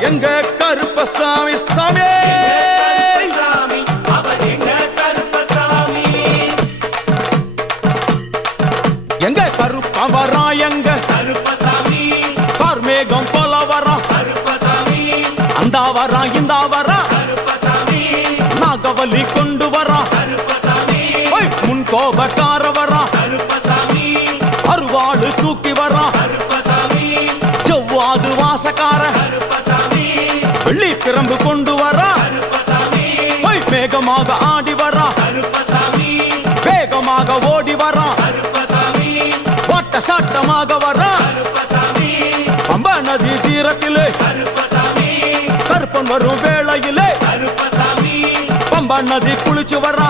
அவர் எங்க கருப்பசாமி சாமி எங்க கருப்பன் வரா எங்க கருப்பசாமி கார்மேகம் போல வரா கருப்பசாமி அந்த வரா இந்த வரா கருப்பசாமி நாகவலி கொண்டு வரா கருப்பசாமி முன் கோபக்கார வரா கருப்பசாமி அருவாளு தூக்கி வரா கருப்பசாமி செவ்வாது வாசக்கார கருப்பசாமி வெள்ளி பிரம்பு கொண்டு வரா கருப்பசாமி வேகமாக ஆடி வரா கருப்பசாமி வேகமாக ஓடி வரா கருப்பசாமி ஓட்ட சாட்டமாக வரா கருப்பசாமி பம்பா நதி தீரத்திலே கருப்பசாமி கருப்பன் வரும் வேளையிலே கருப்பசாமி பம்பா நதி குளிச்சு வரா